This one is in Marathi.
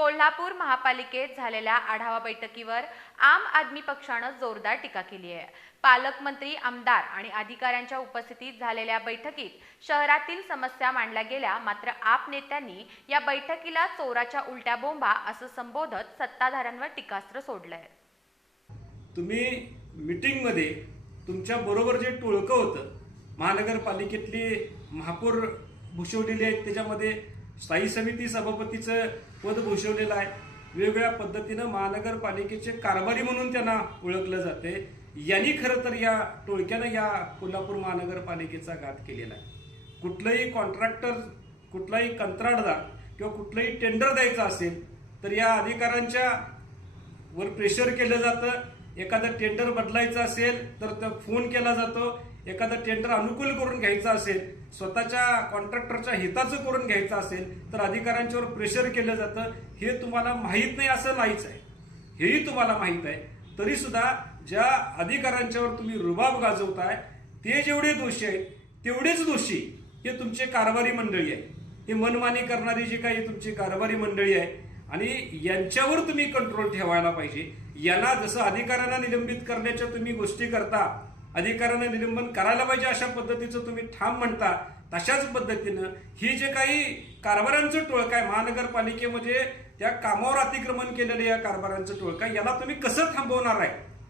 कोल्हापूर महापालिकेत झालेल्या आढावा बैठकीवर आम आदमी पक्षानं जोरदार टीका केली आहे. पालकमंत्री आमदार आणि अधिकाऱ्यांच्या उपस्थितीत झालेल्या बैठकीत शहरातील समस्या मांडल्या गेल्या मात्र आप नेत्यांनी या बैठकीला चोराच्या उलट्या बोंबा असं संबोधत सत्ताधाऱ्यांवर टीकास्त्र सोडलंय. तुम्ही मीटिंगमध्ये तुमच्या बरोबर जे टोळकं होतं महानगरपालिकेतली महापौर भूषवलेली आहेत त्याच्यामध्ये स्थायी समिती सभापतीचं पद भूषवलेलं आहे. वेगवेगळ्या पद्धतीनं महानगरपालिकेचे कारभारी म्हणून त्यांना ओळखलं जाते. यांनी खरं तर या टोळक्यानं या कोल्हापूर महानगरपालिकेचा घात केलेला आहे. कुठलंही कॉन्ट्रॅक्टर कुठलाही कंत्राटदार किंवा कुठलंही टेंडर द्यायचं असेल तर या अधिकाऱ्यांच्या वर प्रेशर केलं जातं. एखादं टेंडर बदलायचं असेल तर तो फोन केला जातो. एखादं टेंडर अनुकूल करून घ्यायचं असेल स्वतःच्या कॉन्ट्रॅक्टरच्या हिताचं करून घ्यायचं असेल तर अधिकाऱ्यांच्यावर प्रेशर केलं जातं. हे तुम्हाला माहीत नाही असं नाहीच आहे. हेही तुम्हाला माहीत आहे. तरी सुद्धा ज्या अधिकाऱ्यांच्यावर तुम्ही रुबाब गाजवताय ते जेवढे दोषी आहेत तेवढेच दोषी हे तुमचे कारभारी मंडळी आहे हे मनमानी करणारी जी काही तुमची कारभारी मंडळी आहे आणि यांच्यावर तुम्ही कंट्रोल ठेवायला पाहिजे. यांना जसं अधिकाऱ्यांना निलंबित करण्याच्या तुम्ही गोष्टी करता अधिकाऱ्यांना निलंबन करायला पाहिजे अशा पद्धतीचं तुम्ही ठाम म्हणता तशाच पद्धतीनं ही जे काही कारभारांचं टोळक आहे महानगरपालिकेमध्ये त्या कामावर अतिक्रमण केलेलं या कारभारांचं टोळक आहे याला तुम्ही कसं थांबवणार आहे?